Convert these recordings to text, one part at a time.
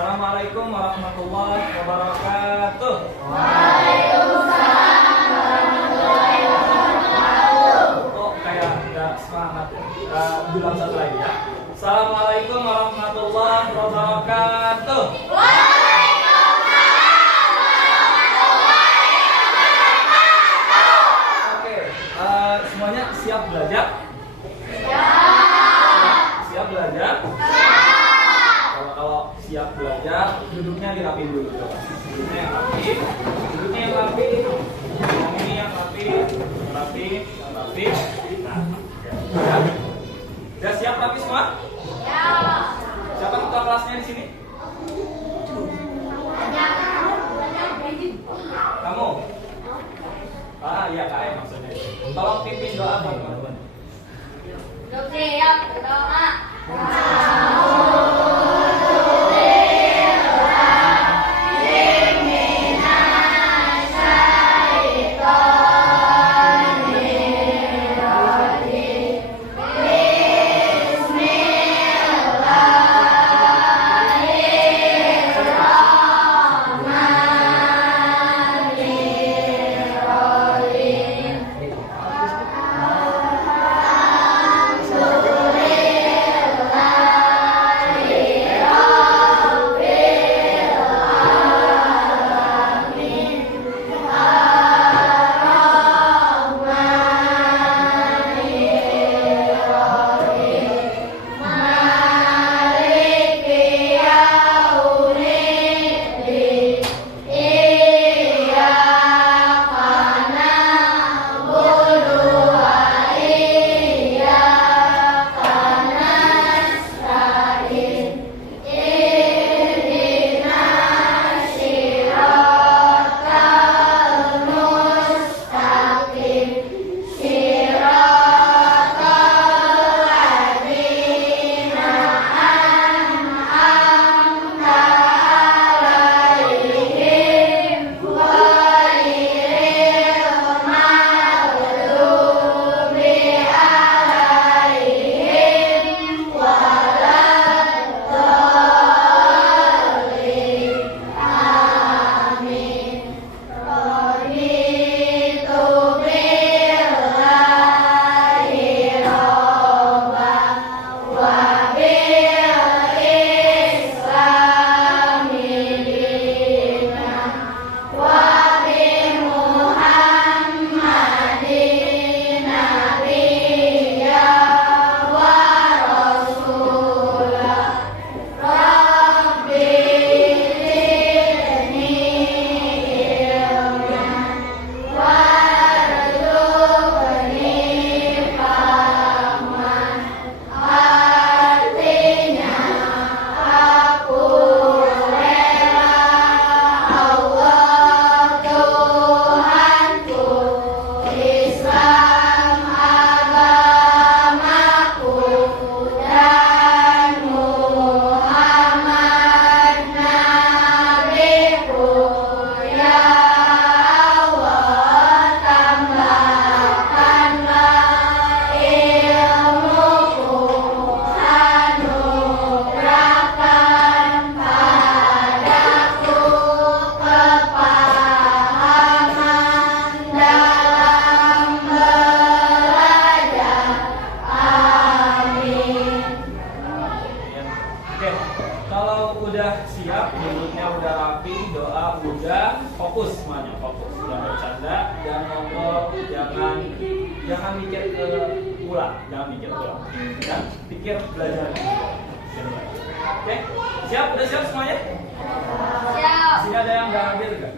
Assalamualaikum warahmatullahi wabarakatuh. Waalaikumsalam warahmatullahi wabarakatuh. Kok kayak nggak semangat ya? Bilang satu lagi ya. Assalamualaikum warahmatullahi wabarakatuh. Waalaikumsalam warahmatullahi wabarakatuh. Oke, semuanya siap belajar? Siap belajar? Kalau siap belajar, duduknya dirapin dulu. Duduknya yang rapi, duduknya yang rapi, ini yang rapi, rapi, yang rapi. Nah, udah siap rapi semua? Siapa ketua kelasnya di sini? Kamu? Iya Kak, maksudnya. Tolong pimpin doa teman-teman. Siap berdoa. Fokus semuanya, fokus. Jangan bercanda, jangan ngobrol, jangan mikir ke ulang, jangan mikir ulang. Dan pikir belajar. Oke, siap? Udah siap semuanya? Siap. Sini ada yang nggak hadir nggak?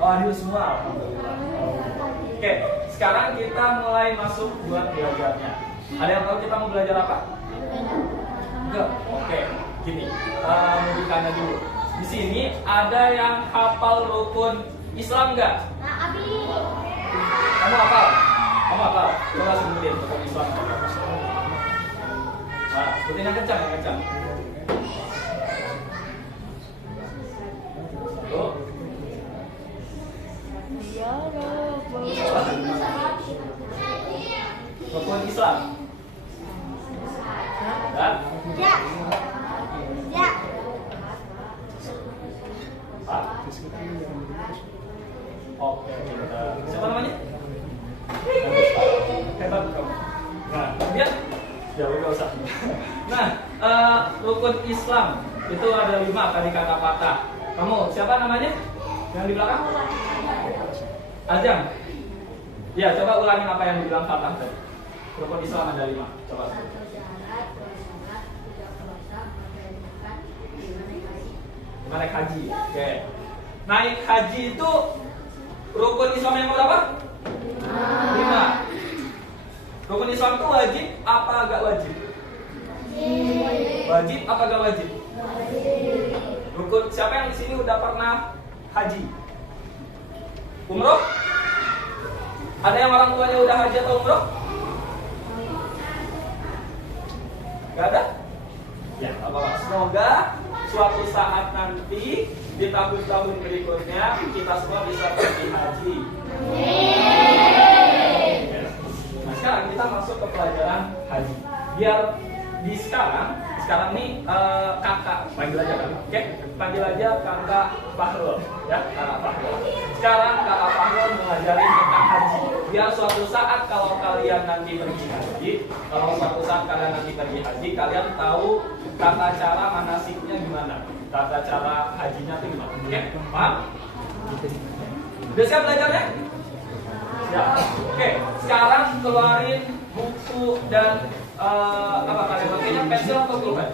Oh, hadir semua. Alhamdulillah. Oke, sekarang kita mulai masuk buat belajarnya. Ada yang tahu kita mau belajar apa? Enggak. Oke, gini. Mau ditanya dulu. Di sini ada yang hafal rukun Islam nggak? Kamu hafal? Kamu hafal? Coba sebutin rukun Islam. Nah, sebutin yang kencang, yang kencang. Tuh. Rukun Islam. Dan? Ya. Ya udah usah. Nah, rukun Islam itu ada 5 tadi kata patah. Kamu siapa namanya? Yang di belakang? Ajang. Ya, coba ulangin apa yang dibilang Fatah tadi. Rukun Islam ada 5. Coba. Naik haji. Oke. Naik haji itu rukun Islam yang berapa? 5. Rukun Islam itu wajib apa agak wajib? Wajib apa agak wajib? Rukun siapa yang di sini udah pernah haji? Umroh? Ada yang orang tuanya udah haji atau umroh? Gak ada? Ya, apa-apa. Semoga suatu saat nanti di tahun-tahun berikutnya kita semua bisa pergi haji. Nah, sekarang kita masuk ke pelajaran haji. Biar di sekarang nih kakak panggil aja kan, oke? Panggil aja kakak Fahrul, ya kakak Fahrul. Sekarang kakak Fahrul mengajarin tentang haji. Biar suatu saat kalau kalian nanti pergi haji, kalian tahu tata cara manasiknya gimana, tata cara hajinya itu gimana, oke? Paham? Udah siap belajarnya? Siap. Oke, sekarang keluarin buku dan apa kalian pakainya, pensil atau pulpen?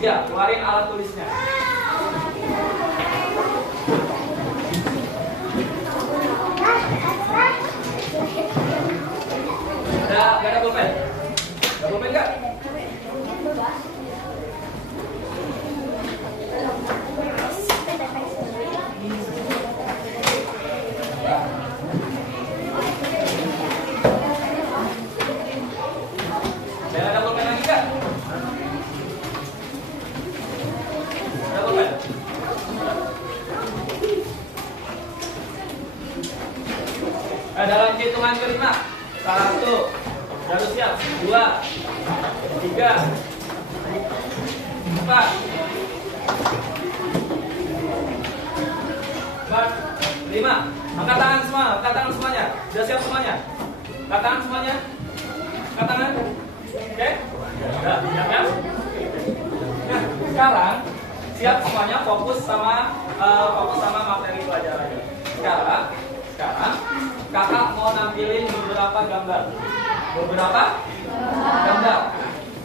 Ya, keluarin alat tulisnya. Gak ada pulpen? Ada pulpen nggak? Dalam hitungan kelima, 1, harus siap, 2, 3, 4, 5. Angkat tangan semua, angkat tangan semuanya. Sudah siap semuanya? Angkat tangan semuanya. Angkat tangan. Oke? Sudah, siap ya? Nah, sekarang siap semuanya, fokus sama materi pelajarannya. Sekarang kakak mau nampilin beberapa gambar.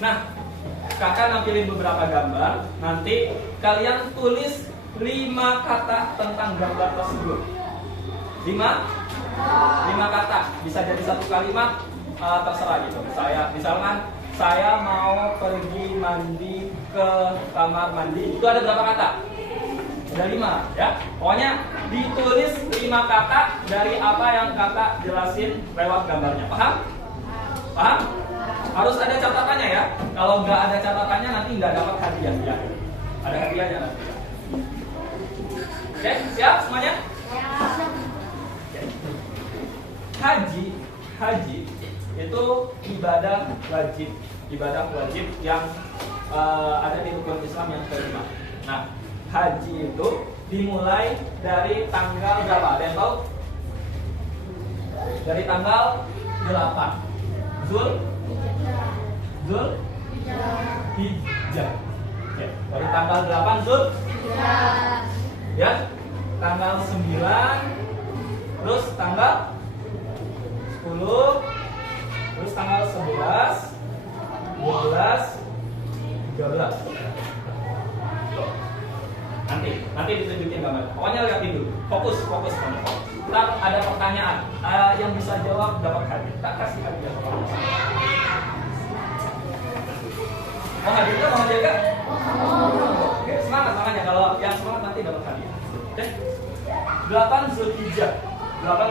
Nah, kakak nampilin beberapa gambar. Nanti kalian tulis 5 kata tentang gambar tersebut. 5 kata. Bisa jadi 1 kalimat, terserah gitu. Misalkan saya mau pergi mandi ke kamar mandi. Itu ada berapa kata? Ada 5 ya. Pokoknya ditulis 5 kata dari apa yang kakak jelasin lewat gambarnya. Paham? Harus ada catatannya ya. Kalau nggak ada catatannya nanti nggak dapat hadiah ya. Ada hadiahnya nanti. Oke, siap semuanya? Haji itu ibadah wajib yang ada di rukun Islam yang kelima. Nah, haji itu dimulai dari tanggal berapa? Ada yang tahu? Dari tanggal 8 Zulhijjah. Oke, dari tanggal 8 Zulhijjah. Ya, tanggal 9, terus tanggal 10, terus tanggal 11, 12, 13. Nanti ditunjukin gambar. Pokoknya lihatin dulu. Fokus kamu. Ntar ada pertanyaan, yang bisa jawab dapat hadiah. Tak kasih hadiah. Mau hadiahnya mau jaga? Oke, semangat makanya kalau yang semangat nanti dapat hadiah. Oke. 8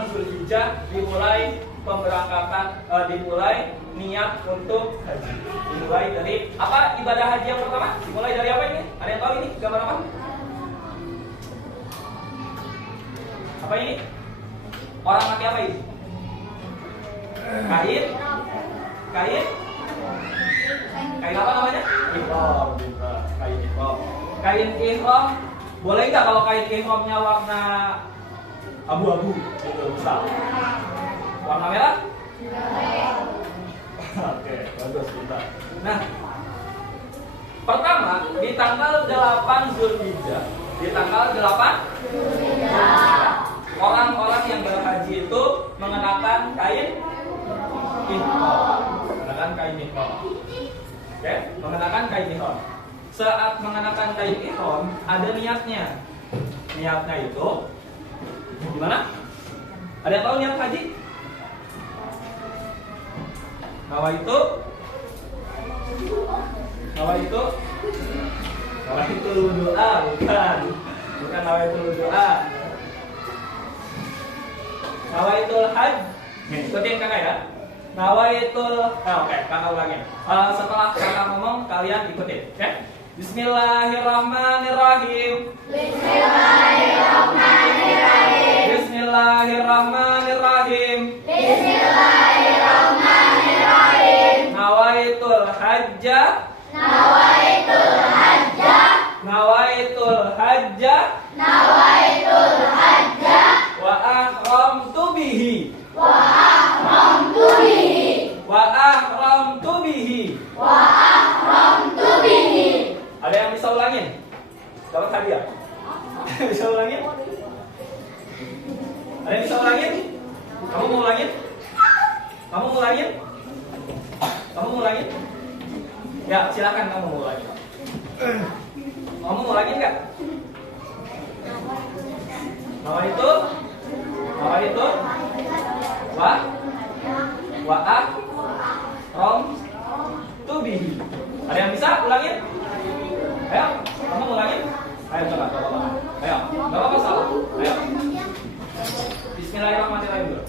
Zulhijjah dimulai pemberangkatan, dimulai niat untuk haji. Dimulai dari apa ibadah haji yang pertama? Dimulai dari apa ini? Ada yang tahu ini gambar apa? Apa ini? Orang pakai apa ini? Kain apa namanya? Ihram. Kain ihram. Kain ihram. Boleh nggak kalau kain ihramnya warna abu-abu gitu, misal? Warna merah? Oke, bagus, pintar. Nah, pertama di tanggal 8 Zulhijjah, di tanggal 8 orang-orang yang berhaji itu mengenakan kain ihram. Mengenakan kain ihram. Oke, mengenakan kain ihram. Saat mengenakan kain ihram ada niatnya. Niatnya itu gimana? Ada yang tahu niat haji? Nawaitul doa, bukan nawaitul doa. Nawaitul haj. Nih, ikutin kakak ya. Oke, kakak ulangin. Setelah kakak ngomong, kalian ikutin, oke? Bismillahirrahmanirrahim. Bismillahirrahmanirrahim. Bismillahirrahmanirrahim. Bismillahirrahmanirrahim. Nawaitul hajja. Nawaitul hajja. Nawaitul hajja. Nawaitul hajja. Wa ahramtu bihi. Wa ahramtu bihi. Wa ahramtu bihi. Wa ahramtu bihi. Ada yang bisa ulangin? Dapat hadiah. Bisa ulangin? Ada yang bisa ulangin? Kamu mau ulangin? Kamu mau ulangin? Kamu mau ulangin? Ya, silakan kamu mau ulangin. Kamu mau ulangin nggak? Nama itu? Rom tu bihi. Ada yang bisa ulangin? Ayo, kamu ulangin? Ayo coba. Ayo, nggak apa-apa salah. Ayo. Bismillahirrahmanirrahim dulu.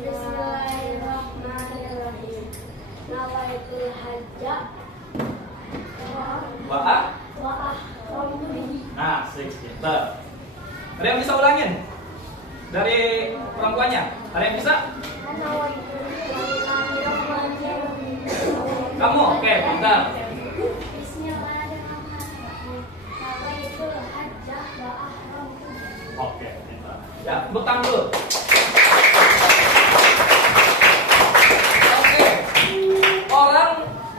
Bismillahirrahmanirrahim. Nawaitul hajja. Wa ahramtu bihi. Nah, kita. Ada yang bisa ulangin? Dari perempuannya? Ada yang bisa? Kamu? Oke, pintar. Bismillahirrahmanirrahim. Nawaitul hajja wa ahramtu bihi. Oke, pintar. Ya, tepuk tangan dulu. Oke. Orang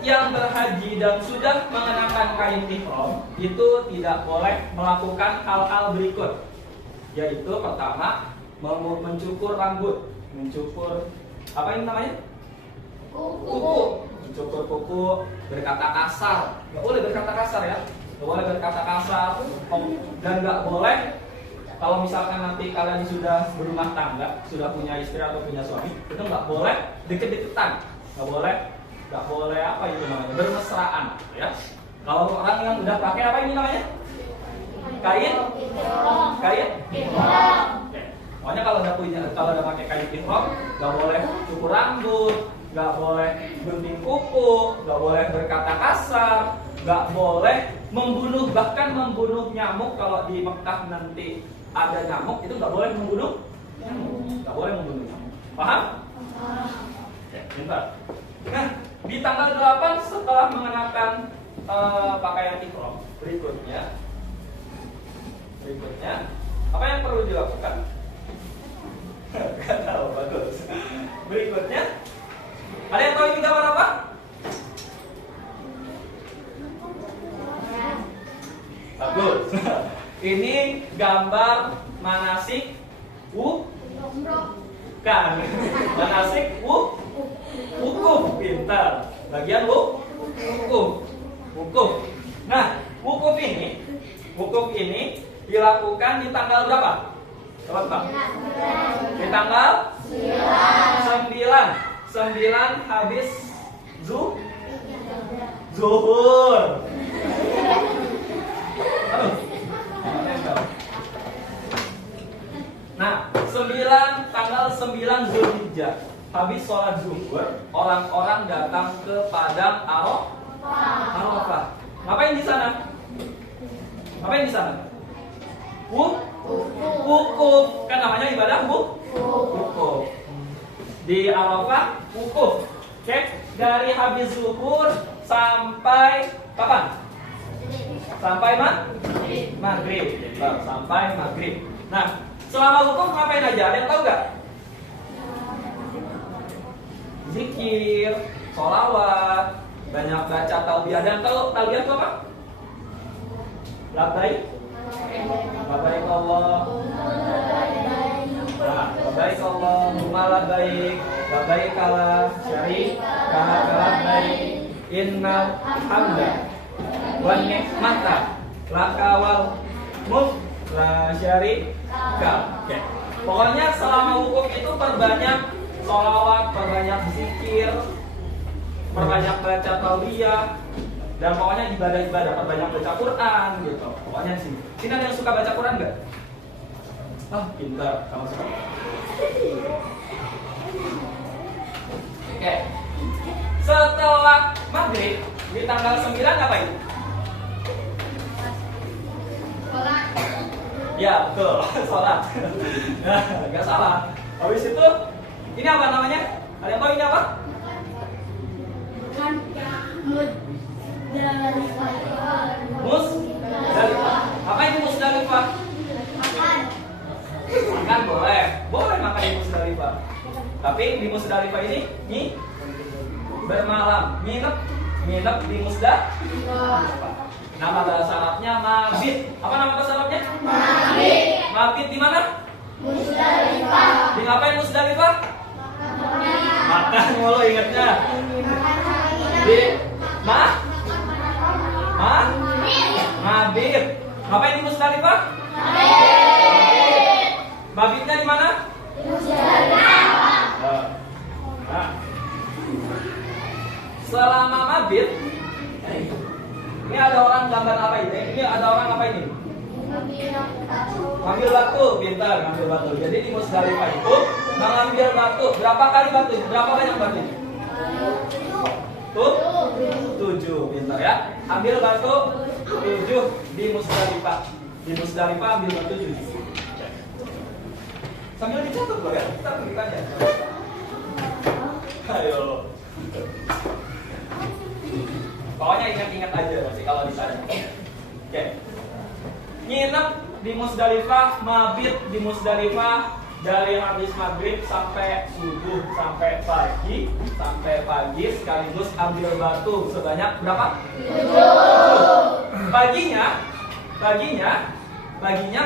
yang berhaji dan sudah mengenakan kain ihram itu tidak boleh melakukan hal-hal berikut. Yaitu pertama, mencukur rambut, mencukur apa ini namanya? Kuku. Mencukur kuku, berkata kasar. Nggak boleh berkata kasar ya. Nggak boleh berkata kasar. Dan nggak boleh kalau misalkan nanti kalian sudah berumah tangga, sudah punya istri atau punya suami, itu nggak boleh deket-deketan. Nggak boleh apa itu namanya? Bermesraan, ya. Kalau orang yang udah pakai apa ini namanya? Kain. Oke. Pokoknya kalau udah pakai kain ihram, nggak boleh cukur rambut, nggak boleh gunting kuku, nggak boleh berkata kasar, nggak boleh membunuh, bahkan membunuh nyamuk. Kalau di Mekah nanti ada nyamuk, itu nggak boleh membunuh nyamuk, nggak boleh membunuh nyamuk. Paham? Oke, pintar. Nah, di tanggal 8 setelah mengenakan pakaian ihram, berikutnya apa yang perlu dilakukan? Gak tahu, bagus. Berikutnya, ada yang tahu ini gambar apa? Bagus. Ini gambar manasik bukan. Manasik wukuf, pintar. Bagian wukuf. Nah, wukuf ini dilakukan di tanggal berapa? Coba. Di tanggal 9 habis zuhur. Aduh. Nah, tanggal 9 Zulhijjah habis sholat zuhur, orang-orang datang ke padang Arafah. Ngapain di sana? Wukuf. Kan namanya ibadah wukuf. Di Arafah wukuf. Oke, dari habis zuhur sampai kapan? Sampai maghrib. Sampai maghrib. Nah, selama wukuf ngapain aja? Ada yang tahu nggak? Zikir, sholawat, banyak baca talbiyah. Dan tahu talbiyah itu apa? Labbaik, labbaik Allah, labbaik Allahumma labbaik, labbaik la syarika laka labbaik, innal hamda wan ni'mata laka wal mulk la syarika. Oke. Pokoknya selama wukuf itu perbanyak sholawat, perbanyak zikir, perbanyak baca talbiyah, dan pokoknya ibadah-ibadah, perbanyak baca Quran gitu. Pokoknya sih. Sini ada yang suka baca Quran nggak? Ah, pintar, kamu suka. Oke. Setelah maghrib di tanggal 9 ngapain? Sholat. Ya, betul. Sholat. Nggak salah. Habis itu, ini apa namanya? Ada yang tahu ini apa? Kan Musdalifah. Apa itu Musdalifah? Makan. Makan boleh. Boleh makan di Musdalifah. Tapi di Musdalifah ini bermalam. Nginep di Musdalifah. Nama bahasa Arabnya mabit. Apa nama bahasa Arabnya? Mabit. Mabit di mana? Musdalifah. Di ngapain Musdalifah? Makan mulu ingatnya. Di mabit. Ngapain di Musdalifah? Mabit. Mabitnya di mana? Nah. Selama mabit, ini ada orang gambar apa ini? Ini ada orang apa ini? Ngambil batu, pintar ngambil batu. Jadi di Musdalifah itu mengambil batu. Berapa kali batu? Berapa banyak batu? Tuh, 7, pintar ya. Ambil batu 7 di Musdalifah. Di Musdalifah ambil batu 7. Sambil dicatat loh ya. Kita tulisannya. Ayo. Pokoknya ingat-ingat aja masih kalau ditanya. Oke. Nginep di Musdalifah, mabit di Musdalifah dari habis maghrib sampai subuh, sampai pagi sekaligus ambil batu sebanyak berapa? 7. Paginya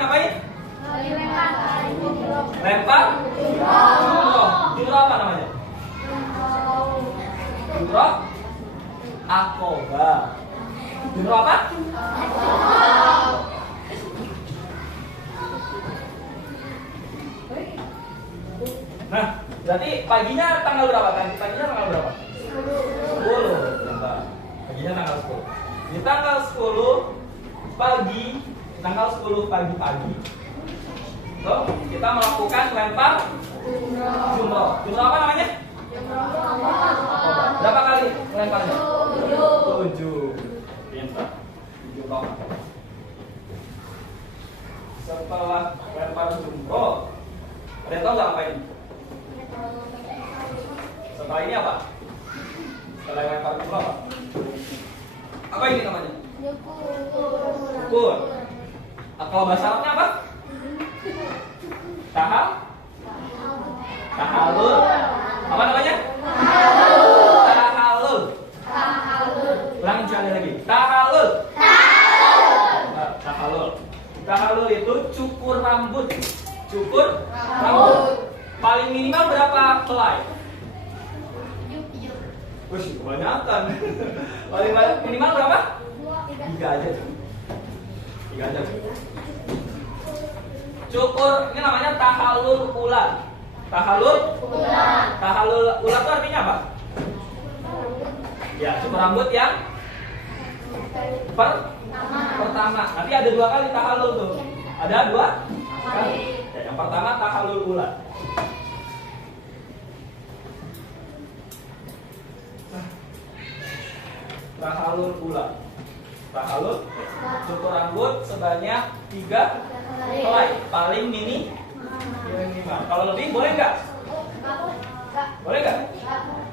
ngapain? Lempar jumroh apa namanya? Jumroh Aqobah. Jumroh apa? Nah, berarti paginya tanggal berapa kan? Paginya tanggal berapa? 10. Bentar. Paginya tanggal 10. Di tanggal 10 pagi, tanggal 10 pagi-pagi. Tuh, kita melakukan lempar jumroh. Jumroh apa namanya? Berapa kali lemparnya? 7. Pintar. Jumroh. Setelah lempar jumroh, ada yang tahu nggak apa ini? Setelah ini apa? Setelah lempar jumroh apa? Apa ini namanya? Syukur. Kalau bahasa Arabnya apa? Tahalul. Apa namanya? Tahalul. Ulangi sekali lagi. Tahalul. Tahalul itu cukur rambut. Cukur rambut. Paling minimal berapa helai? Wih, kebanyakan. Paling minimal berapa? 3 aja. 3 aja. Cukur ini namanya tahalul ula. Tahalul ula itu artinya apa? Ya, cukur rambut yang pertama. Nanti ada 2 kali tahalul tuh. Ada 2 kali. Ya, yang pertama tahalul ula. Tahalul ula. Tahalul cukur rambut sebanyak 3 helai. Paling minimal. Kalau lebih boleh nggak? Boleh nggak?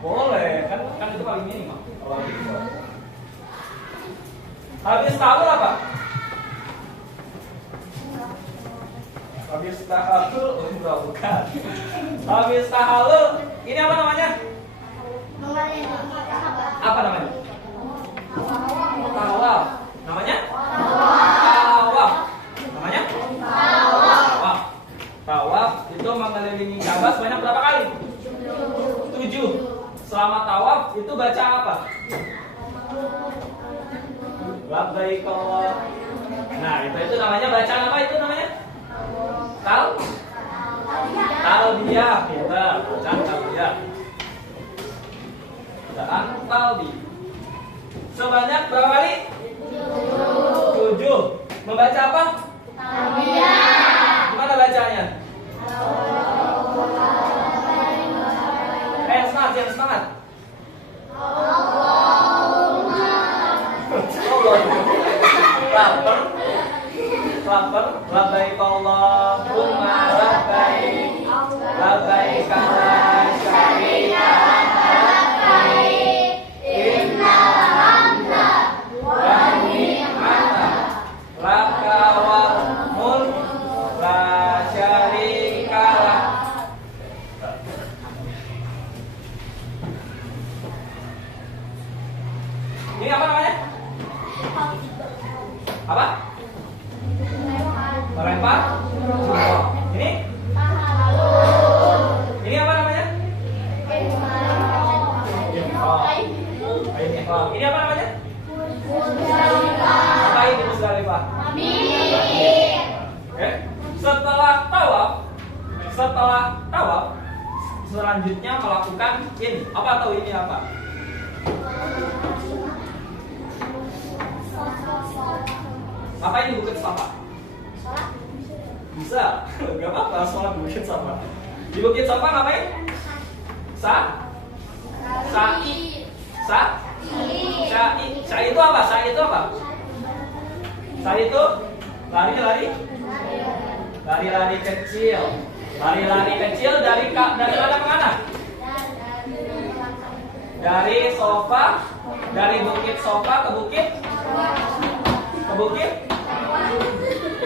Boleh. Kan itu paling minimal. Kalau lebih boleh. Habis tahalul apa? Habis tahalul bukan. Habis tahalul ini apa namanya? Apa namanya? Tawaf. Namanya? Tawaf. Namanya? Tawaf. Tawaf itu mengelilingi Ka'bah sebanyak berapa kali? 7. Selama tawaf itu baca apa? Labbaik Allah. Nah, itu namanya baca apa itu namanya? Talbiyah. Kita bacaan talbiyah. Bacaan talbiyah. Sebanyak berapa kali? 7. Membaca apa? Talbiyah. Gimana bacanya? Semangat, yang semangat. Lapar. Labbaik Allahumma labbaik. Labbaik la syarika labbaik. Innal hamda wan ni'mata laka wal mulk la syarika lak. Ini apa namanya? Apa? Melempar? Ini? Ini apa namanya? Ini apa namanya? Apa ini Musdalifah? Oke. Setelah tawaf, selanjutnya melakukan ini. Apa tahu ini apa? Apa ini Bukit Safa? Bisa, nggak apa-apa, sholat di Bukit Safa. Di Bukit Safa ngapain? Sa'i itu apa? Sa'i itu lari-lari kecil. Lari-lari kecil dari mana ke mana? Dari Bukit Safa ke Bukit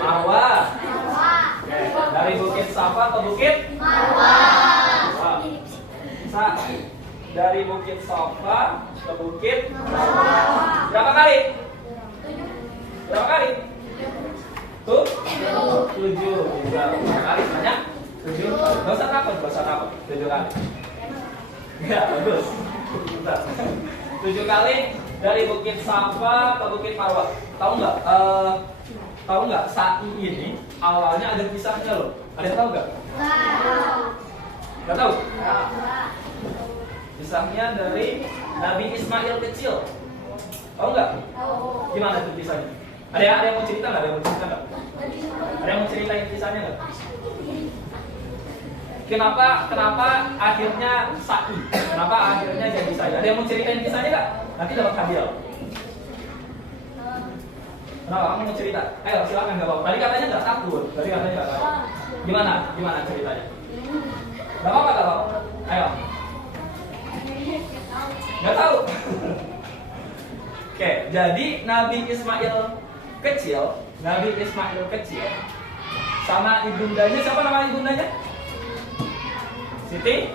Marwah. Dari Bukit Safa ke Bukit Marwah. Dari Bukit Safa ke Bukit Marwah. Berapa kali? 7. Berapa kali? Banyak? 7. Gak usah takut. 7 kali. Ya, bagus. 7 kali dari Bukit Safa ke Bukit Marwah. Tahu nggak sa'i ini awalnya ada kisahnya loh. Ada yang tahu nggak? Nggak tahu? Kisahnya dari Nabi Ismail kecil. Tahu nggak? Gimana tuh kisahnya? Ada yang mau cerita nggak? Ada yang mau ceritain kisahnya nggak? Kenapa akhirnya sa'i? Kenapa akhirnya jadi sa'i? Ada yang mau ceritain kisahnya nggak? Nanti dapat hadiah. Kenapa kamu mau cerita? Ayo silakan, nggak apa-apa. Tadi katanya nggak takut. Gimana ceritanya? Nggak apa-apa. Ayo. Nggak tahu. Oke, jadi Nabi Ismail kecil sama ibundanya, siapa nama ibundanya? Siti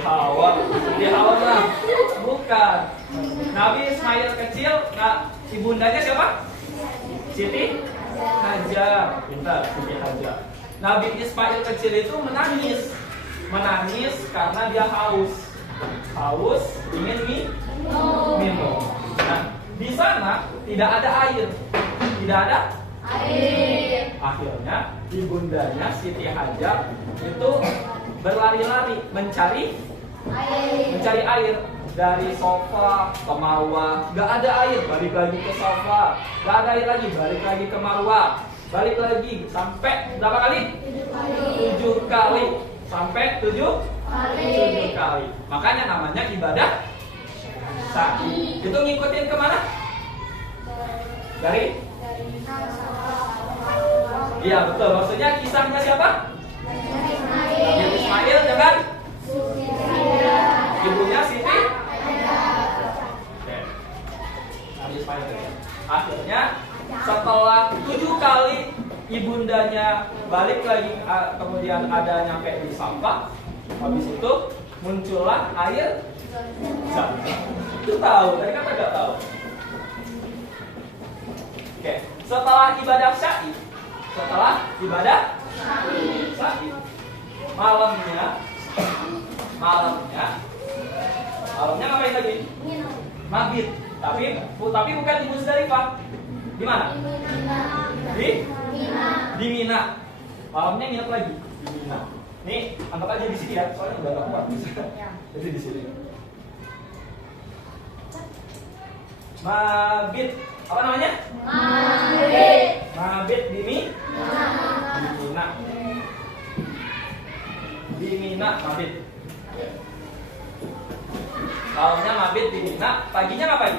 Hawa lah. Bukan. Nabi Ismail kecil, ibundanya siapa? Siti Hajar. Pintar, Siti Hajar. Nabi Ismail kecil itu menangis karena dia haus, ingin minum. Nah, di sana tidak ada air. Akhirnya ibundanya Siti Hajar itu berlari-lari mencari air dari Safa ke Marwah. Gak ada air, balik lagi ke Safa. Gak ada air lagi, balik lagi ke Marwah. Balik lagi sampai berapa kali? 7 kali. Sampai 7 kali. Makanya namanya ibadah sa'i. Itu ngikutin kemana? Dari? Iya betul. Maksudnya kisahnya siapa? Nabi Ismail dengan ibunya Siti. Nabi Ismail. Akhirnya setelah 7 kali ibundanya balik lagi, kemudian ada nyampe di Safa. Habis itu muncullah air Bisa. Itu tahu, tadi kan nggak tahu. Oke, setelah ibadah syai, malamnya ngapain lagi? Mabit. Tapi bukan di Musdalifah. Di mana? Di Mina. Malamnya nginep lagi di Mina. Nih, anggap aja di sini ya, soalnya udah gak kuat. Jadi di sini. Mabit. Apa namanya? Mabit di Mina. Di Mina mabit. Malamnya mabit di Mina, paginya ngapain?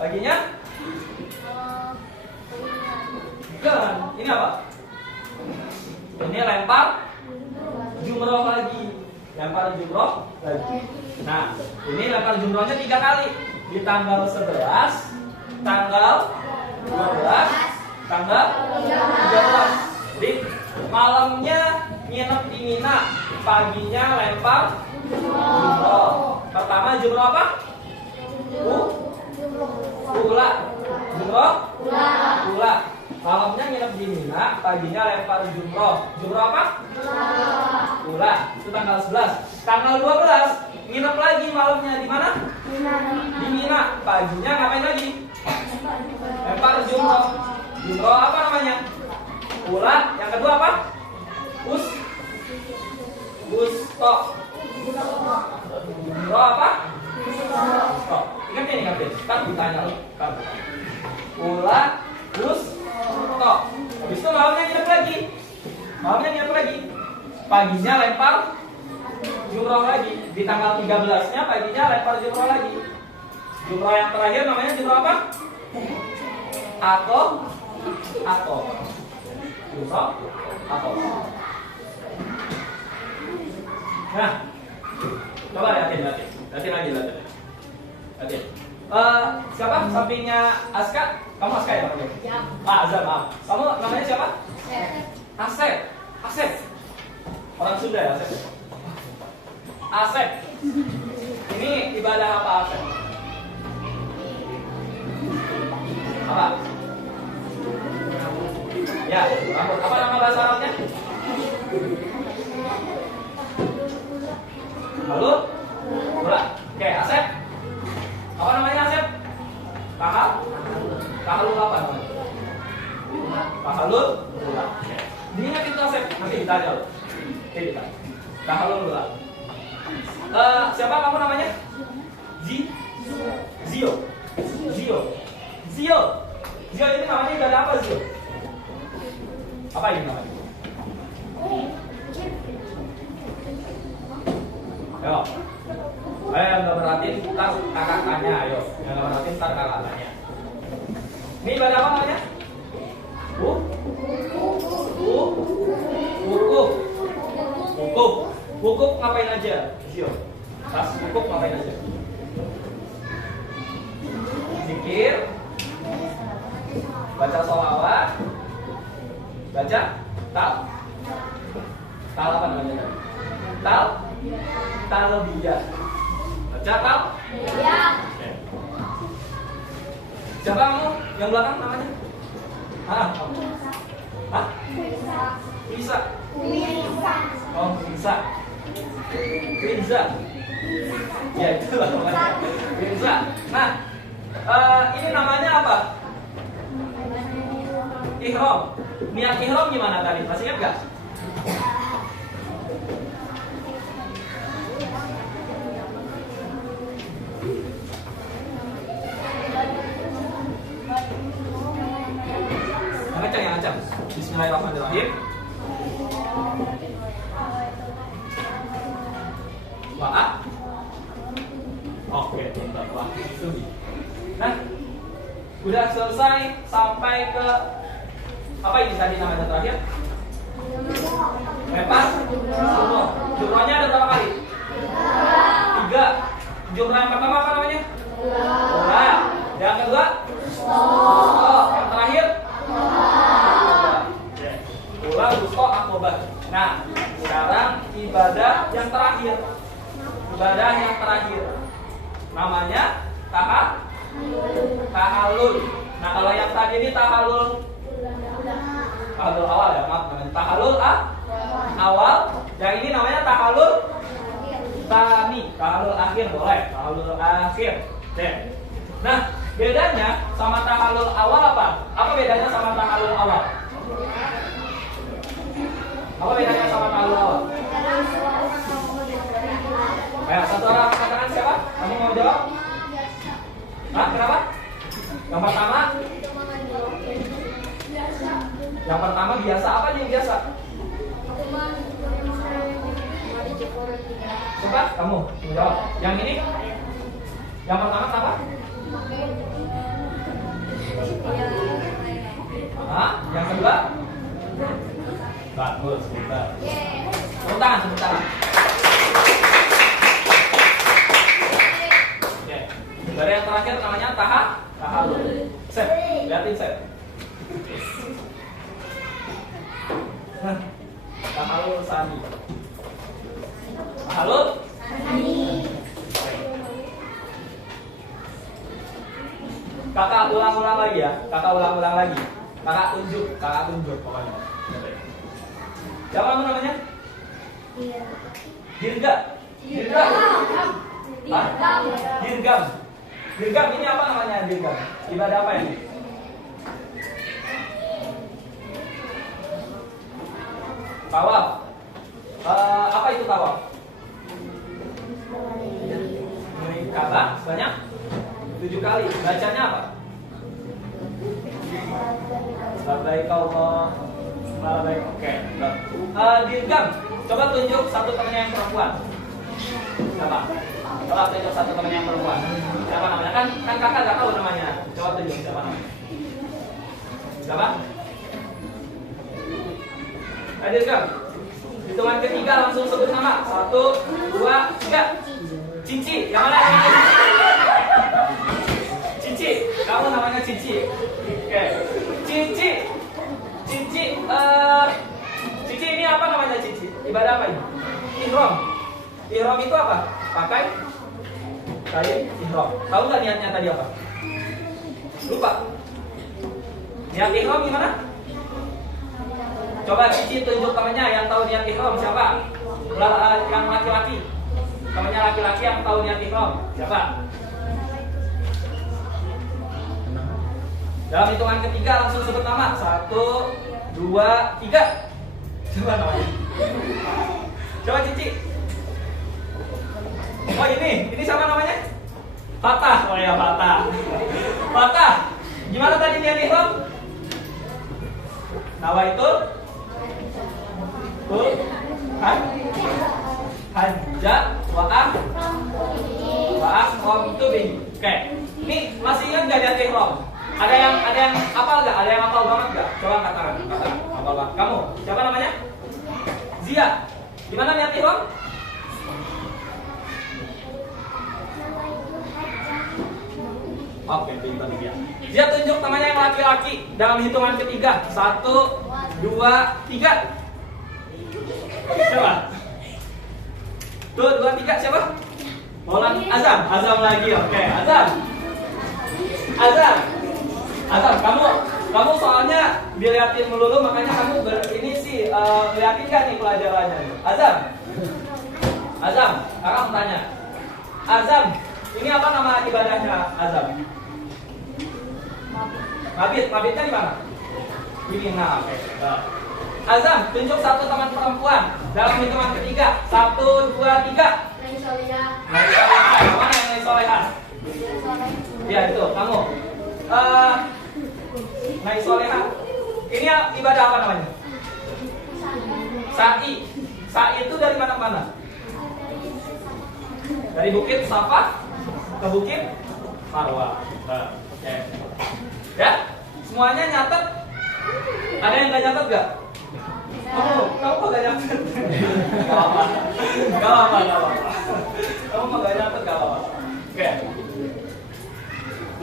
Paginya? Bukan. Ini apa? Ini lempar jumroh lagi. Nah, ini lempar jumrohnya 3 kali. Di tanggal 11, tanggal 12, tanggal 13. Jadi malamnya nginep di Mina, paginya lempar jumroh. Pertama jumroh apa? Ula. Malamnya nginep di Mina, paginya lempar jumroh. Jumroh apa? Ula. Itu tanggal 11. Tanggal 12 nginep lagi malamnya di mana? Di Mina. Paginya ngapain lagi? Lempar jumroh. Jumroh apa namanya? Ula. Yang kedua apa? Wusto. Jumroh apa? Wusto. Ingat ini kan? Kan ditanya loh. Ula, wusto. Habis itu malamnya nginep lagi. Paginya lempar jumroh lagi. Di tanggal 13-nya paginya lempar jumroh lagi. Jumroh yang terakhir namanya jumroh apa? Jumroh atau. Nah, coba lihatin lagi. Siapa sampingnya Aska? Kamu Aska ya namanya? Ya. Azam, maaf. Kamu namanya siapa? Asep. Orang Sunda ya, Asep. Ini ibadah apa Asep? Apa? Ya, rambut. Apa nama bahasa Arabnya? Halo? Bola. Oke, Asep. Apa namanya Asep? Tahalul apa namanya? Tahalul bola. Diingat itu Asep, nanti ditanya loh. Tahalul bola. Siapa kamu namanya? Zio. Zio ini namanya ibadah apa Zio? Apa ini namanya? Ayo. Yang nggak berarti ntar kakak tanya, ayo. Yang nggak berarti ntar kakak tanya. Ini ibadah apa namanya? Wukuf ngapain aja? Zio. Pas wukuf ngapain aja? Zikir, baca sholawat, baca tal apa namanya? Talbiyah. Baca talbiyah. Siapa kamu? Yang belakang namanya? Bisa. Oh, Bisa. Ya itu namanya. Bisa. Nah, ini namanya apa? Ihram. Niat ihram gimana tadi? Masih ingat nggak? Yang acam. Bismillahirrahmanirrahim. Oke, pintar. Wah, itu. Nah, udah selesai sampai ke apa ini tadi namanya terakhir? Lempar jumroh. Jumrohnya ada berapa kali? 3. Jumroh yang pertama apa namanya? Ula. Yang kedua? Yang terakhir? Ula, wusto, ibadah yang terakhir. Ibadah yang terakhir. Namanya tahallul. Nah, kalau yang tadi ini tahallul awal ya, maaf namanya tahallul awal. Yang ini namanya tahallul tani, tahallul akhir boleh, tahallul akhir. Oke. Nah, bedanya sama tahallul awal apa? Apa bedanya sama tahallul awal? Apa bedanya sama tahallul awal? Ayo, satu orang katakan siapa? Kamu mau jawab? Hah, kenapa? Yang pertama? Yang pertama biasa, apa yang biasa? Coba kamu jawab. Yang ini? Yang pertama kenapa? Yang kedua? Bagus, sebentar. Tepuk tangan, sebentar. Oke. Dari yang terakhir namanya tahallul. Set, lihatin set. Tahallul sani. Tahallul sani. Kakak ulang-ulang lagi ya. Kakak ulang-ulang lagi. Kakak tunjuk pokoknya. Siapa kamu namanya? Dirga. Dirgam. Dirgam ini apa namanya dirgam? Ibadah apa ini? Tawaf. Apa itu tawaf? Melihat Ka'bah sebanyak 7 kali. Bacanya apa? Labbaik Allahumma labbaik. Oke. Dirgam. Coba tunjuk satu temannya yang perempuan. Siapa? Coba tunjuk satu temannya yang perempuan. Siapa namanya? Kan kakak gak tahu namanya. Coba tunjuk siapa namanya. Siapa? Dirgam. Hitungan ketiga langsung sebut nama. 1, 2, 3. Cici. Yang mana? Cici. Kamu namanya Cici. Oke. Cici. Cici ini apa namanya Cici? Ibadah apa ini? Ihram. Ihram itu apa? Pakai kain ihram. Tahu nggak niatnya tadi apa? Lupa. Niat ihram gimana? Coba Cici tunjuk temannya yang tahu niat ihram siapa? Yang laki-laki. Temannya laki-laki yang tahu niat ihram siapa? Dalam hitungan ketiga langsung sebut nama. 1, 2, 3. Coba namanya. Coba Cici. Oh ini siapa namanya? Fatah. Oh ya Fatah. Gimana tadi niat ihram? Nawaitu hajjah wa ahramtu bihi. Oke. Ini masih ingat enggak niat ihram? Ada yang hafal nggak? Ada yang hafal banget nggak? Coba katakan, hafal banget. Kamu, siapa namanya? Zia. Gimana niat ihram? Oke, pintar dia. Zia tunjuk temannya yang laki-laki dalam hitungan ketiga. 1, 2, 3. Siapa? Tuh, 2, 3 siapa? Molan Azam lagi. Oke, Azam, kamu soalnya dilihatin melulu, makanya kamu ini sih lihatin kan nih pelajarannya. Azam, kakak mau tanya. Azam, ini apa nama ibadahnya Azam? Mabitnya di mana? Ini oke. Azam, tunjuk satu teman perempuan dalam hitungan ketiga. 1, 2, 3. Mana yang solehah? Ya itu, kamu. Naik solehah. Ini ibadah apa namanya? Sa'i itu dari mana? Dari Bukit Safa ke Bukit Marwah. Oke. Ya, semuanya nyatet. Ada yang nggak nyatet nggak? Kamu kok nggak nyatet? Gak apa. Kamu mau nggak nyatet gak apa. Oke.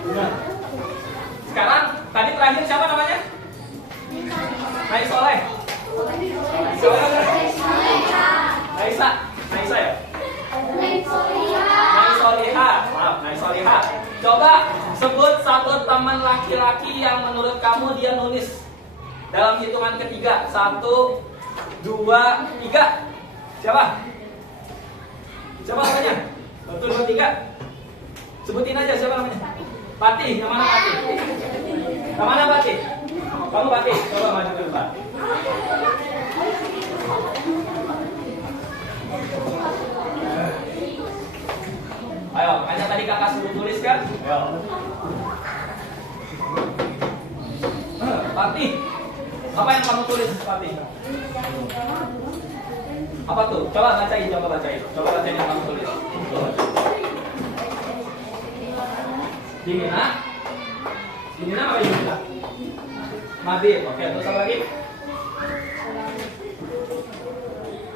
Nah, sekarang tadi terakhir siapa namanya? Naik Soleh. Naik Naisa. Naisa ya? Naisoliha. Naisoliha. Maaf, Naisoliha. Coba sebut satu teman laki-laki yang menurut kamu dia nulis dalam hitungan ketiga. 1, 2, 3. Siapa? Siapa namanya? 1, 2, 3. Sebutin aja siapa namanya. Patih. Yang mana Patih? Yang mana Patih? Kamu Patih. Coba maju ke depan. Ayo, hanya tadi kakak suruh tulis kan? Ayo. Patih. Apa yang kamu tulis, Patih? Apa tuh? Coba bacain. Coba bacain yang kamu tulis. Dimina? Dimina apa Dimina? Madin. Oke, terus apa lagi?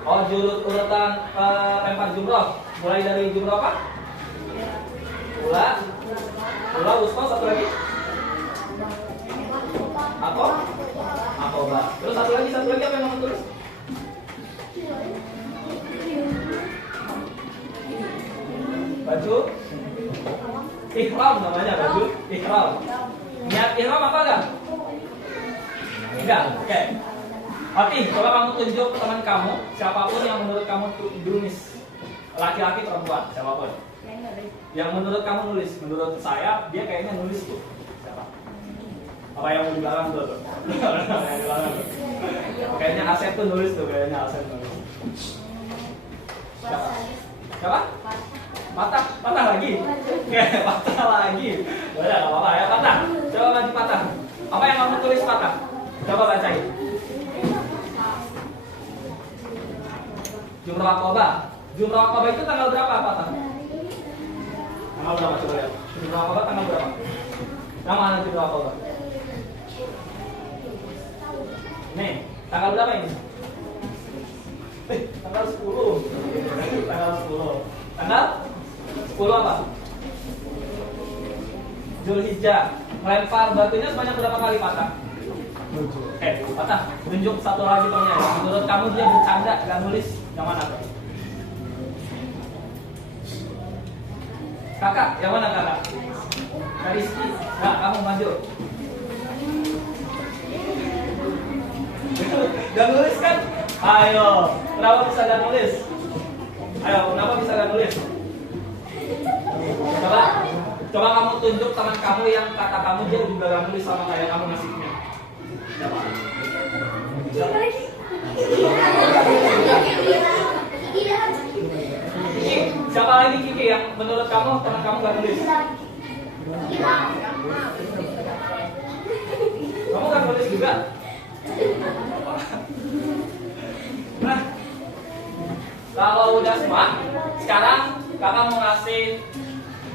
Oh, urutan lempar jumroh. Mulai dari jumroh apa? Ula, usma, satu lagi. Akoba. Terus satu lagi apa yang kamu tulis? Baju ihram namanya, baju ihram. Niat ihram apa enggak? Enggak, oke. Patih, coba kamu tunjuk teman kamu, siapapun yang menurut kamu nulis, laki-laki perempuan, siapapun. Yang menurut kamu nulis, menurut saya dia kayaknya nulis tuh. Siapa? Apa yang mau di belakang tuh? Kayaknya Asep tuh nulis tuh, kayaknya Asep nulis. Siapa? Patah lagi. Oke, patah lagi. Boleh, nggak apa-apa ya, patah. Coba maju patah. Apa yang kamu tulis patah? Coba bacain. Jumroh Aqobah. Jumroh Aqobah itu tanggal berapa, patah? Tanggal berapa, coba lihat. Jumroh Aqobah tanggal berapa? Yang mana Jumroh Aqobah? Nih, tanggal berapa ini? Tanggal 10. Tanggal 10. Tanggal 10 apa? Zulhijjah. Melempar batunya sebanyak berapa kali patah? Patah. Tunjuk satu lagi temennya. Menurut kamu dia bercanda, gak nulis. Yang mana? Kakak, yang mana kakak? Rizky. Nah, kamu maju. Gak nulis kan? Ayo, kenapa bisa gak nulis? Ayo, kenapa bisa gak nulis? Coba kamu tunjuk teman kamu yang kata kamu dia juga gak nulis sama kayak kamu nasibnya. Siapa? Kiki, siapa lagi Kiki yang menurut kamu teman kamu gak nulis? Kamu gak nulis juga? Nah, kalau udah semua, sekarang kakak mau ngasih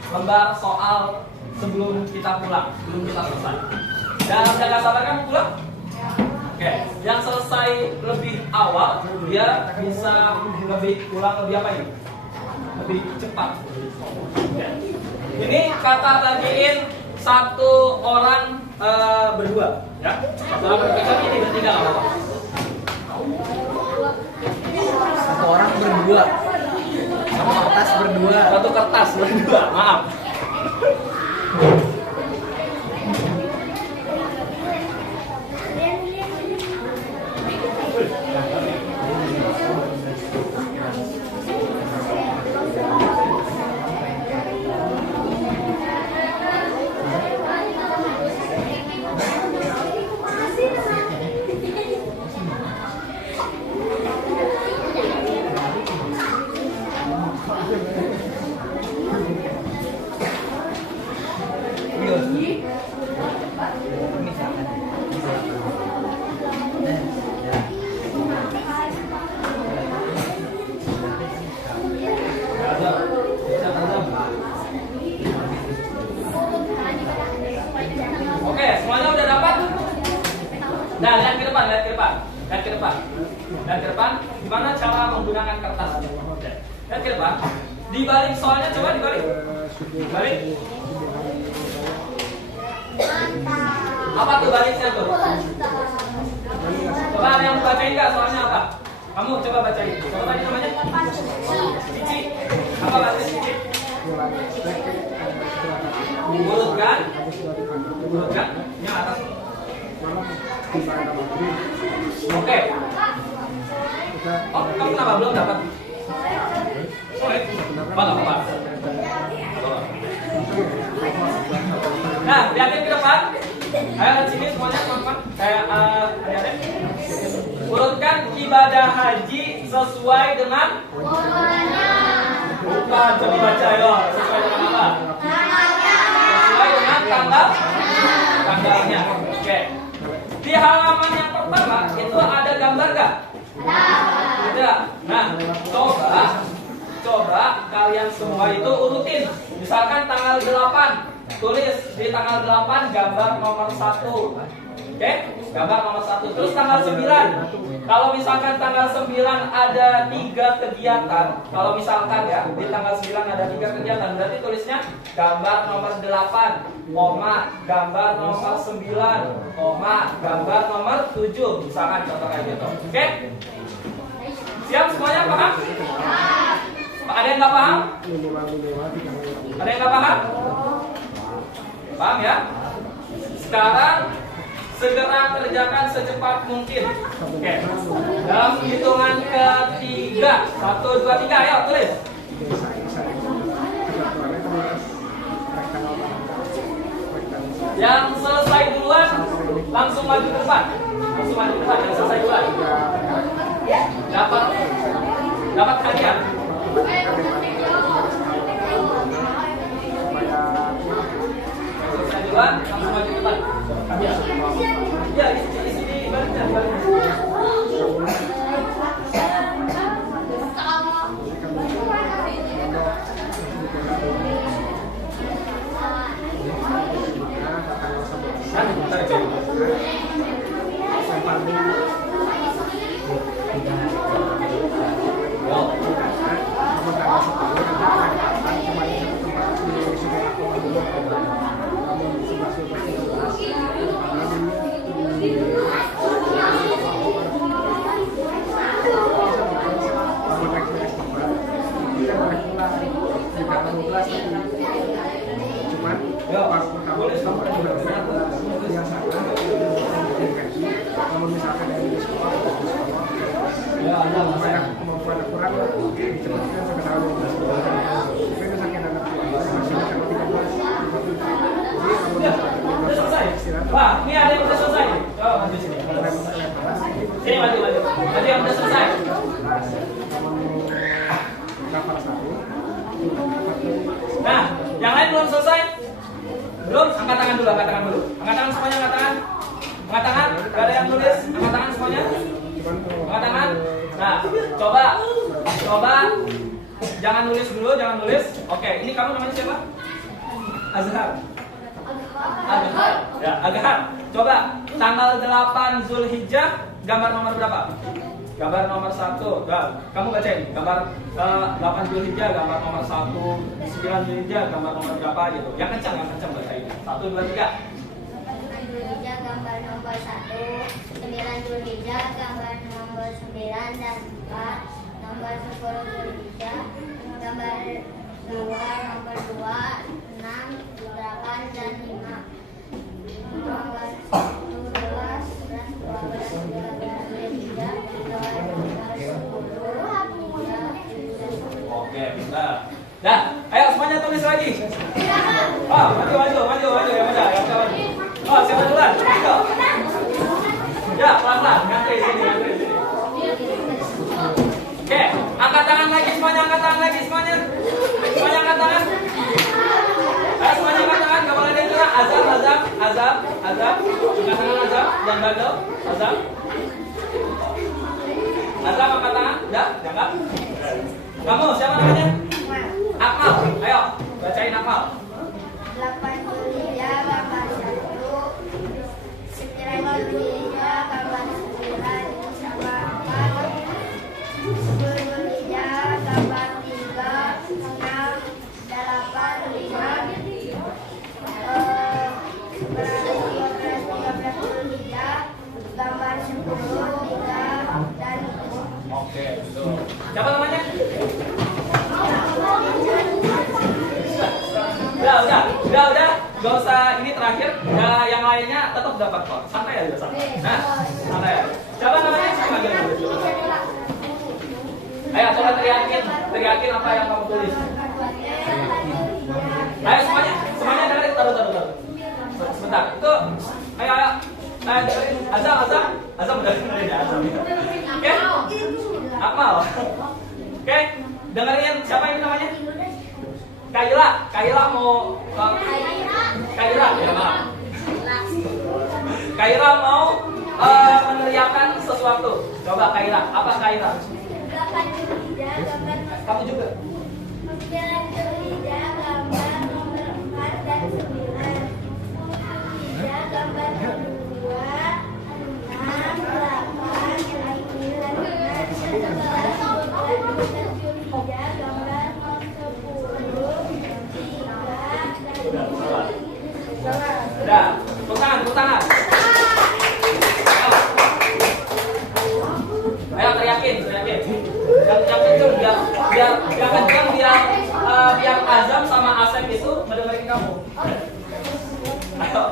lembar soal sebelum kita pulang, sebelum kita selesai. Dan udah gak sabar kan pulang? Oke, yang selesai lebih awal, dia bisa lebih pulang lebih apa ini? Lebih cepat. Oke. Ini kakak bagiin satu orang berdua, ya. Satu orang berdua, ini bertiga nggak apa-apa. Satu orang berdua. Satu kertas berdua. Satu kertas berdua, maaf. Oke, semuanya udah dapat? Nah, lihat ke depan, lihat ke depan. Lihat ke depan. Lihat ke depan, gimana cara menggunakan kertas? Lihat ke depan. Dibalik soalnya, coba dibalik. Balik. Apa tuh baliknya tuh? Coba ada yang bacain nggak soalnya apa? Kamu coba bacain. Coba tadi namanya? Coba baris sedikit. Urutkan. Urutkan. Yang atas. Oke. Oh, kamu kenapa belum dapat? Sorry. Apa? Nah, lihatin ke depan. Ayo lihat sini semuanya teman-teman. Saya adik-adik. Urutkan ibadah haji sesuai dengan bukan, coba baca ya. Sesuai dengan apa? Sesuai dengan tanggalnya. Oke. Di halaman yang pertama itu ada gambar nggak? Ada. Nah, coba kalian semua itu urutin. Misalkan tanggal 8, tulis di tanggal 8 gambar nomor 1. Oke? Gambar nomor 1. Terus tanggal 9. Kalau misalkan tanggal 9 ada 3 kegiatan, kalau misalkan ya di tanggal 9 ada 3 kegiatan, berarti tulisnya gambar nomor 8, gambar nomor 9, gambar nomor 7. Misalkan contoh kayak gitu. Oke? Siap semuanya, paham? Ada yang nggak paham? Ada yang nggak paham? Paham ya? Sekarang segera kerjakan secepat mungkin. Oke. Dalam hitungan ketiga, 1, 2, 3, ayo tulis. Yang selesai duluan langsung maju ke depan. Yang selesai duluan. Dapat hadiah. Selesai duluan langsung maju ke depan. Hadiah. Ya, isi di baliknya. Namun misalkan dari sekolah Ya, ada kemampuan kurang dicematkan sampai tanggal 12. Tapi misalkan anak masih tanggal 13. Udah selesai. Wah, ini ada yang udah selesai. Oh, maju sini. Sini maju. Tadi yang udah selesai. Nah, yang lain belum selesai? Belum? Angkat tangan dulu. Angkat tangan semuanya, angkat tangan. Angkat tangan, gak ada yang tulis. Angkat tangan semuanya. Angkat tangan. Nah, coba jangan nulis dulu, jangan nulis. Oke, ini kamu namanya siapa? Azhar. Ya, Azhar. Coba tanggal 8 Zulhijjah gambar nomor berapa? Gambar nomor 1. Nah, kamu bacain. Gambar 8 Zulhijjah gambar nomor 1, 9 Zulhijjah gambar nomor berapa gitu. Yang kencang bacain. 1, 2, 3. Zulhijjah gambar nomor 1, 9 Zulhijjah gambar nomor 9 dan 4, nomor 10 Zulhijjah gambar 2, nomor 2, 6, 8 dan 5, nomor 11, 12, 13 Zulhijjah gambar nomor 10. Oke, bentar. Dah, ayo semuanya tulis lagi. Oh, maju ya udah, ya maju. Oh, siapa duluan? Ayo. Ya, pelan-pelan, ngantri sini. Oke, angkat tangan lagi semuanya. Semuanya angkat tangan. Ayo semuanya angkat tangan, enggak boleh ada yang curang. Azam. Angkat tangan Azam, jangan bandel. Azam angkat tangan. Ya, jangan. Kamu siapa namanya? Akmal. Ayo, bacain Akmal. 8 Zulhijjah gambar 1, 9 Zulhijjah gambar 9 sama 4, 10 Zulhijjah gambar 3, 6, 8, 5, 13 Zulhijjah gambar 10, 3 dan 7. Oke, betul. Siapa namanya? Gak usah ini terakhir. Ya, yang lainnya tetap dapat kok. Santai aja, santai. Nah, santai aja. Siapa namanya? Siapa lagi? Ayo, coba teriakin apa yang kamu tulis. Ayo semuanya dengerin. Taruh. Sebentar. Itu, ayo. Azam udah dengerin ya, Azam. Oke? Akmal. Oke, dengerin siapa ini namanya? Kaila mau Kaila ya maaf. Kaila mau meneriakan sesuatu. Coba Kaila, apa Kaila? Kamu juga. Udah, tepuk tangan. Ayo teriakin. Yang kecil biar kencang biar Azam sama Asep itu mendengarin kamu. Ayo.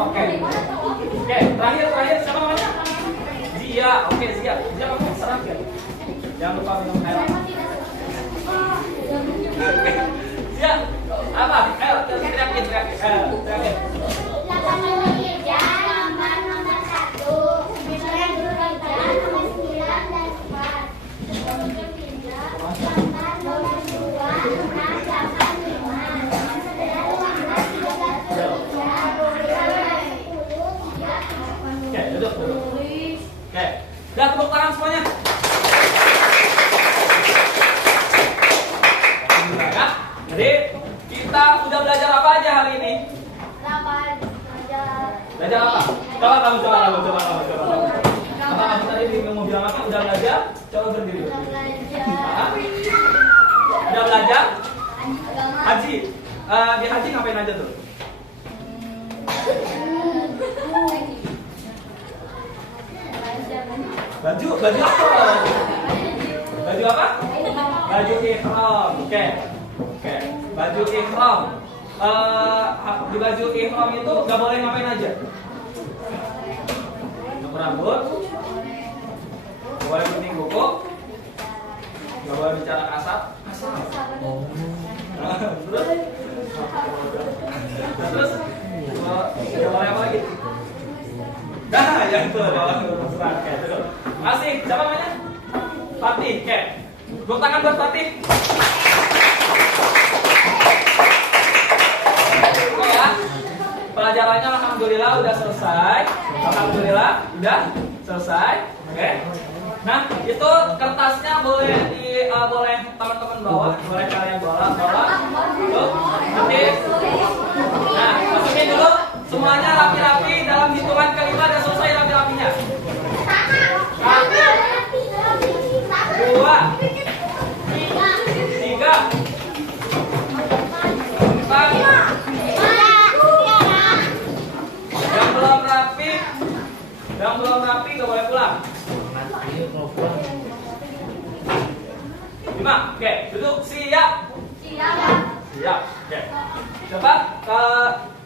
Oke, terakhir siapa namanya? Zia. Oke, Zia kamu serang ya? Jangan lupa minum air. Zia, apa? Ayo, teriakin. Oke, duduk. Oke, udah tepuk tangan semuanya. Ya, jadi kita udah belajar apa aja hari ini? Belajar apa? Coba kamu. Apa kamu tadi mau bilang apa? Udah belajar? Coba berdiri. Udah belajar? Haji. Di haji ngapain aja tuh? Baju apa? Baju apa? Baju ihram. Oke. Baju ihram. Di baju ihram itu nggak boleh ngapain aja? Nyukur rambut, nggak boleh gunting kuku, nggak boleh bicara kasar. Terus nggak boleh apa lagi? Nah, yang itu Masih, siapa namanya? Fatih, oke. Tepuk tangan buat Fatih. Oke ya. Pelajarannya alhamdulillah udah selesai. Udah selesai. Oke. Nah, itu kertasnya boleh teman-teman bawa, boleh kalian bawa. Tuh. Nanti. Nah, masukin dulu. Semuanya rapi-rapi dalam hitungan kelima dan selesai rapi-rapinya. 1, 2, 3, 4. Yang belum rapi gak boleh pulang. 5. Oke, duduk siap. Oke. Coba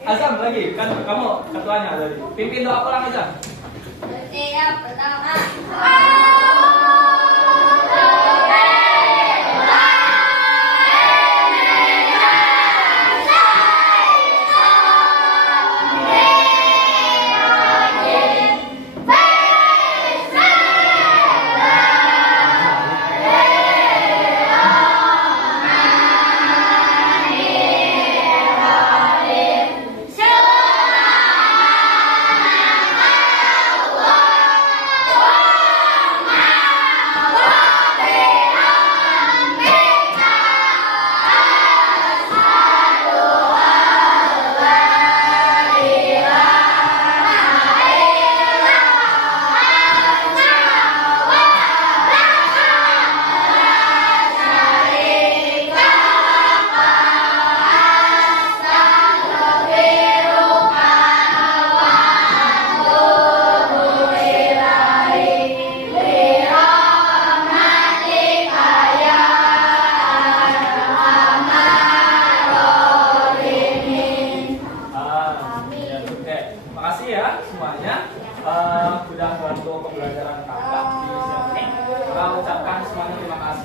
Azam lagi, kan kamu ketuanya tadi. Pimpin doa pulang Azam. Yang pertama.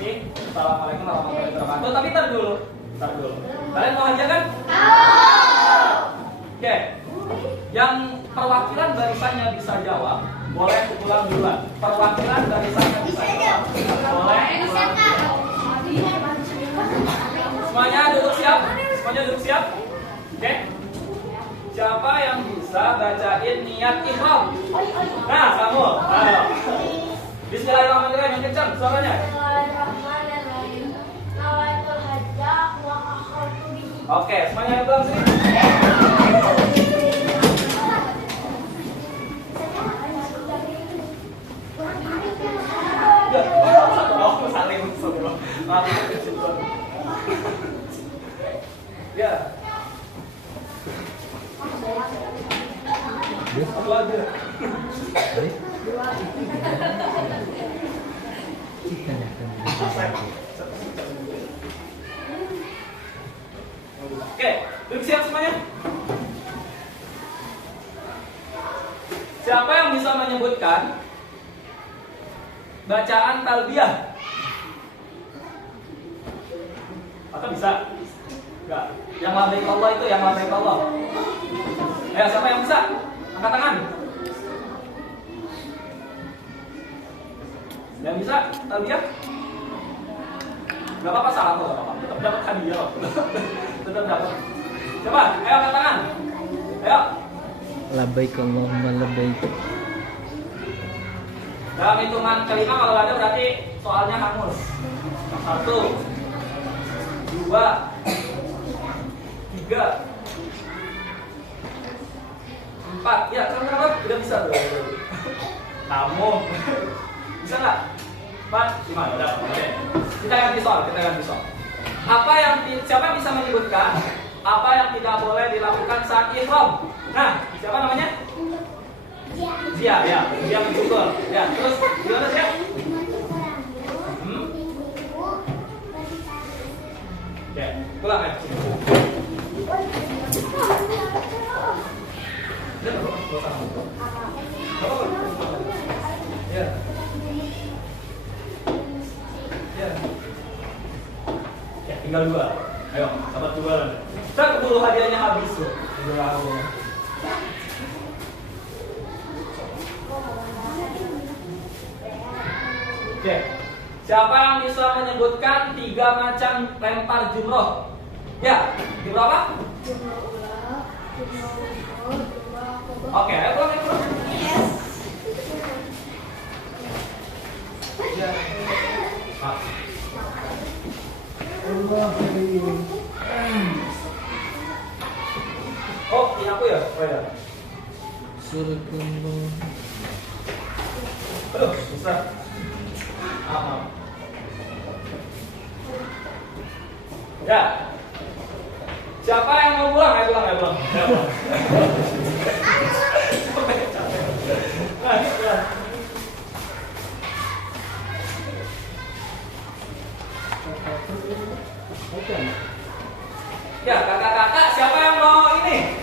lagi. Assalamualaikum warahmatullahi wabarakatuh. Tapi tar dulu. Kalian mau aja kan? Oke. Yang perwakilan barisannya bisa jawab, boleh ulang duluan. Perwakilan barisannya bisa jawab, boleh ulang duluan. Semuanya duduk siap? Oke. Siapa yang bisa bacain niat ihram? Nah, kamu. Ayo. Bismillahirrahmanirrahim, yang kencang suaranya. Oke, semuanya yang belum sini. Ya. Satu aja. Oke, duduk siap semuanya. Siapa yang bisa menyebutkan bacaan talbiyah? Atau bisa? Enggak. Yang labbaik Allah itu yang labbaik Allah. Ayo, siapa yang bisa? Angkat tangan. Yang bisa talbiyah? Gak apa-apa salah kok, tetap dapat hadiah. Tetap dapat. Coba, ayo angkat tangan. Ayo. Labbaik Allahumma labbaik. Dalam hitungan kelima kalau ada berarti soalnya hangus. 1, 2, 3, 4. Ya, kenapa? Udah bisa tuh. Namun bisa nggak? 4, 5, udah. Oke. Kita ganti soal. Siapa yang bisa menyebutkan apa yang tidak boleh dilakukan saat ihram? Nah, siapa namanya? Zia, ya. Zia mencukur. Ya, terus gimana Zia? Oke, pulang ya. Ya. Ya, tinggal 2. Ayo, sahabat 2. Kita keburu hadiahnya habis loh. Oke. Siapa yang bisa menyebutkan 3 macam lempar jumroh? Ya, jumroh apa? Oke, ayo pulang. Ya. Oh, ini aku ya? Oh ya. Surkullah. Aduh, susah. Maaf. Ya. Siapa yang mau pulang? Ayo pulang. Ya, kakak-kakak, siapa yang mau ini?